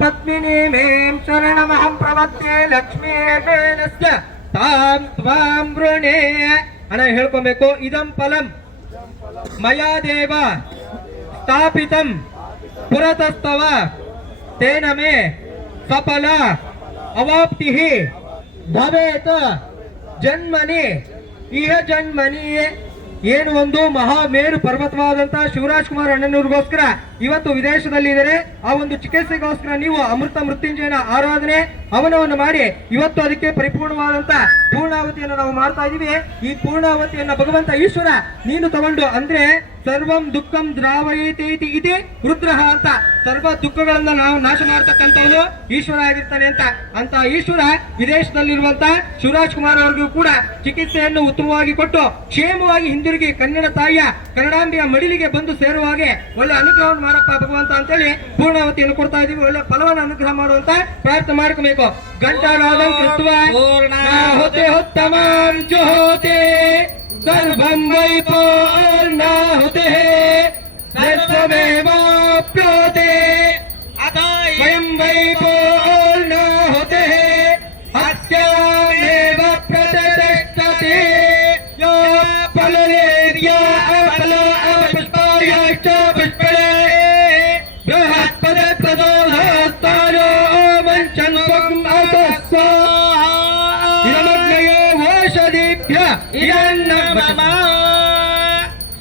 पद्मिनीमें शरणमहं प्रपद्ये लक्ष्मीर्मेणस्य तां त्वां वृणे अಣ್ಣ ಹೇಳ್ಕೊಬೇಕು ಇದಂ ಫಲಂ ಮಯಾ ದೇವ ಸ್ಥಾಪಿತಂ ಪುರತಸ್ತವ ತೇನ ಮೇ ಸಫಲ ಅವಾಪ್ತಿಃ ಭವೇತ್ ಜನ್ಮನಿ ಇಹ ಜನ್ಮನಿ ಏನು ಒಂದು ಮಹಾಮೇರು ಪರ್ವತವಾದಂತಹ ಶಿವರಾಜ್ ಕುಮಾರ್ ಅಣ್ಣನವ್ರಿಗೋಸ್ಕರ ಇವತ್ತು ವಿದೇಶದಲ್ಲಿ ಇದ್ದಾರೆ. ಆ ಒಂದು ಚಿಕಿತ್ಸೆಗೋಸ್ಕರ ನೀವು ಅಮೃತ ಮೃತ್ಯುಂಜಯನ ಆರಾಧನೆ ಹವನವನ್ನು ಮಾಡಿ ಇವತ್ತು ಅದಕ್ಕೆ ಪರಿಪೂರ್ಣವಾದಂತ ಪೂರ್ಣಾವತಿಯನ್ನು ನಾವು ಮಾಡ್ತಾ ಇದೀವಿ. ಈ ಪೂರ್ಣಾವತಿಯನ್ನ ಭಗವಂತ ಈಶ್ವರ ನೀನು ತಗೊಂಡು ಅಂದ್ರೆ ಸರ್ವಂ ದುಃಖಂ ದ್ರಾವಯೇತಿ ಇತಿ ರುದ್ರಹ ಅಂತ ಸರ್ವ ದುಃಖಗಳನ್ನ ನಾವು ನಾಶ ಮಾಡತಕ್ಕಂಥವನು ಈಶ್ವರ ಆಗಿರ್ತಾನೆ ಅಂತ ಈಶ್ವರ ವಿದೇಶದಲ್ಲಿರುವಂತ ಶಿವರಾಜ್ ಕುಮಾರ್ ಅವರಿಗೂ ಕೂಡ ಚಿಕಿತ್ಸೆಯನ್ನು ಉತ್ತಮವಾಗಿ ಕೊಟ್ಟು ಕ್ಷೇಮವಾಗಿ ಹಿಂದಿರುಗಿ ಕನ್ನಡ ತಾಯಿಯ ಕನ್ನಡಾಂಬೆಯ ಮಡಿಲಿಗೆ ಬಂದು ಸೇರುವ ಹಾಗೆ ಒಳ್ಳೆ ಅನುಗ್ರಹವನ್ನು ಮಾಡಪ್ಪ ಭಗವಂತ ಅಂತೇಳಿ ಪೂರ್ಣಾವತಿಯನ್ನು ಕೊಡ್ತಾ ಇದೀವಿ. ಒಳ್ಳೆ ಫಲವನ್ನು ಅನುಗ್ರಹ ಮಾಡುವಂತ ಪ್ರಾರ್ಥನೆ ಮಾಡ್ಕೋಬೇಕು. ಗಂಟಾನಾದಂ ಕೃತ್ವ ಹೋತೆ ಹೊತ್ತಮಾಂ ಜೋತೆ ಸರ್ವಂ ವೈ ಪೂರ್ಣಾಹುತೆ ಸರ್ವಮೇವಾಪ್ಯೋತೆ ಸ್ವಯಂ ವೈ ಪೂರ್ಣಾಹುತೆ ಅಸ್ಯಾಮೇವ ಪ್ರತಿಷ್ಠತೆ ಯೋ ಫಲಲೇರ್ಯಾ ಫಲ ಪುಷ್ಪಾಯ ಚ ಪುಷ್ಪಳೆ ಬೃಹತ್ಪದ ಪ್ರದೋಹಸ್ತಾನೋ ಮಂಚಂಪಂ ಅಸಸ್ಸ ಇರಮಗ್ನಯೋ ಓಷಧೀಭ್ಯ ಇರನ್ನಮಮ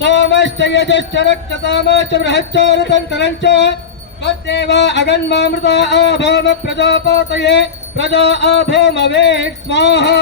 ಸೋಮಶ್ಚ ಯಜಶ್ಚ ರಕ್ತತಾಮ ಚ ಬೃಹಚ್ಚಾರತಂತರಂಚ ತದ್ದೇವ ಅಗನ್ಮಾಮೃತ ಆಭೋಮ ಪ್ರಜಾಪತಯೇ ಪ್ರಜಾ ಆಭೋಮವೇ ಸ್ವಾಹಾ